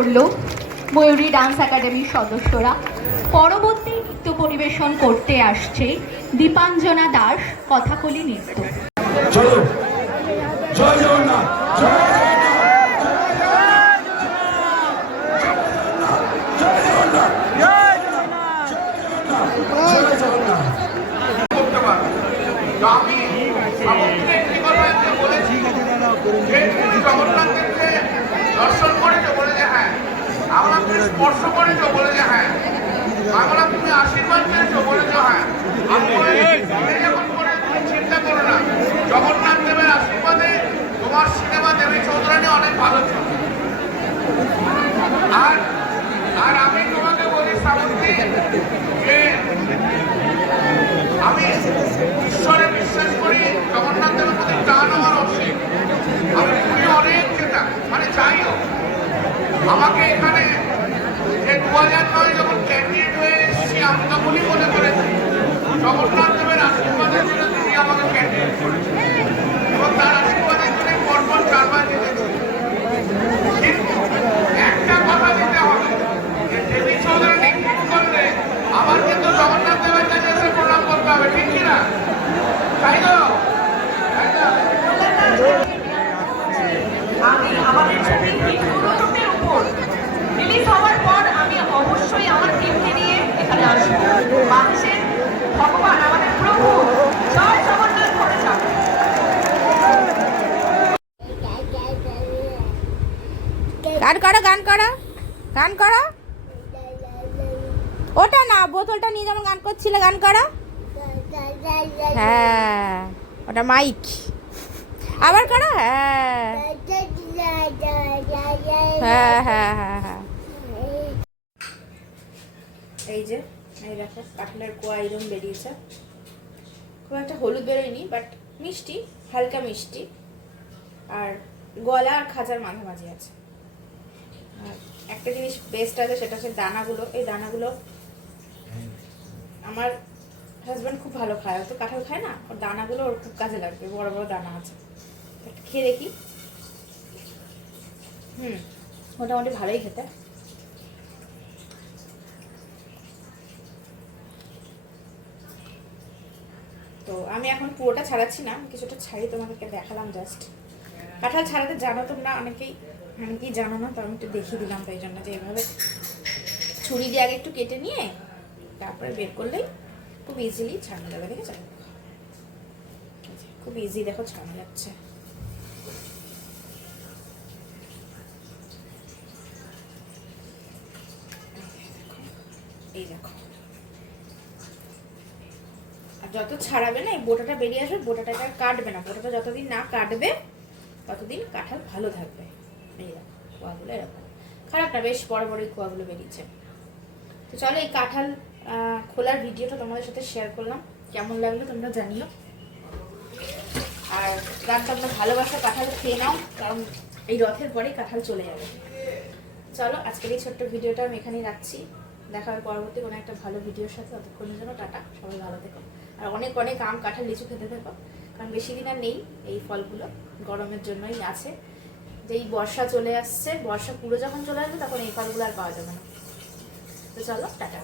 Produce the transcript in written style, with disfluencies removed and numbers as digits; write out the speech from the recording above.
করলো ময়ূরী ডান্স একাডেমির সদস্যরা। পরবর্তী নৃত্য পরিবেশন করতে আসছে দীপাঞ্জনা দাস কথাকলি নৃত্য। চলো জয় জগন্নাথ, জয় দর্শন করেছো বলে যে হ্যাঁ, আমরা তুমি স্পর্শ করেছো বলে যে হ্যাঁ, আমরা তুমি আশীর্বাদ পেয়েছো বলে যে হ্যাঁ। যখন করে তুমি চিন্তা করো না, জগন্নাথ দেবের আশীর্বাদে তোমার সিনেমা দেবী চৌধুরানী অনেক ভালো ছিল। আর আর আমি তোমাকে বলি শ্রাবন্তী, যে আমি ঈশ্বরে বিশ্বাস করি, জগন্নাথ দেবের প্রতি টান আমার অসীম। আমি পুরী অনেক যেতাম, মানে যাইও। আমাকে এখানে যে 2009 যখন ক্যান্ডিডেট হয়ে এসেছি, আমি তখনই মনে করেছি জগন্নাথ দেবের আশীর্বাদের জন্য তিনি আমাকে ক্যান্ডিডেট করেছেন এবং তার আশীর্বাদের জন্য পরপর 4 বার জিতেছি। কিন্তু একটা কথা দিতে হবে, যে দেবী চৌধুরানী করলে আমার কিন্তু জগন্নাথ দেবের কাছে এসে প্রণাম করতে হবে, ঠিক কিনা? তাই তো? আমি আমাদের ছবি ইউটিউবের উপর রিলিজ হওয়ার পর আমি অবশ্যই আমার টিমকে নিয়ে এখানে আসবো। মানুষের ভগবান, আমাদের প্রভু জয় জগন্নাথ করে যাবে। গান করো, গান করো, গান করো। ওটা না, বোতলটা নিয়ে যেমন গান করছিলে, গান করো। হ্যাঁ, ওটা মাইক। আবার করো। হ্যাঁ হ্যাঁ হ্যাঁ হ্যাঁ হ্যাঁ। এই যে এই দেখো, কাঁঠালের কোয়া এরকম বেরিয়েছে। খুব একটা হলুদ বেরোয়নি, বাট মিষ্টি, হালকা মিষ্টি। আর গলা আর খাঁচার মাঝামাঝি আছে। আর একটা জিনিস বেস্ট আছে, সেটা হচ্ছে দানাগুলো। এই দানাগুলো আমার হাজব্যান্ড খুব ভালো খায়, ও তো কাঁঠাল খায় না, ওর দানাগুলো ওর খুব কাজে লাগবে। বড় বড় দানা আছে, একটা খেয়ে দেখি। মোটামুটি ভালোই খেতে। তো আমি এখন পুরোটা ছাড়াচ্ছি না, কিছুটা ছাড়ি, তোমাদেরকে দেখালাম জাস্ট। কাঁঠাল ছাড়াতে জানো তোমরা অনেকেই জানো না, তো আমি একটু দেখিয়ে দিলাম। তাই জন্য যে এভাবে ছুরি দিয়ে আগে একটু কেটে নিয়ে তারপরে বের করলেই খুব ইজিলি ছাড়ানো যাবে। দেখেছো, খুব ইজি, দেখো ছাড়ানো যাচ্ছে। এই দেখো, আর যত ছাড়াবে না এই বোটাটা বেরিয়ে আসবে, বোটাটা আর কাটবে না। বোটাটা যতদিন না কাটবে ততদিন কাঁঠাল ভালো থাকবে। এই দেখো কোয়াগুলো এরকম, খারাপ না, বেশ বড় বড় কোয়াগুলো বেরিয়েছে। তো চলো, এই কাঁঠাল খোলার ভিডিওটা তোমাদের সাথে শেয়ার করলাম। কেমন লাগলো তোমরা জানিও। আর যার তোমরা ভালোবাসা কাঁঠাল খেয়ে নাও, কারণ এই রথের পরেই কাঁঠাল চলে যাবে। চলো, আজকের এই ছোট্ট ভিডিওটা আমি এখানেই রাখছি। দেখা হবে পরবর্তী কোনো একটা ভালো ভিডিওর সাথে। ততক্ষণের জন্য টাটা, সবাই ভালো থেকো। আর অনেক অনেক আম, কাঁঠাল, লিচু খেতে থেকো, কারণ বেশি দিন আর নেই। এই ফলগুলো গরমের জন্যই আছে। যেই বর্ষা চলে আসছে, বর্ষা পুরো যখন চলে আসবে তখন এই ফলগুলো আর পাওয়া যাবে না। তো চলো, টাটা।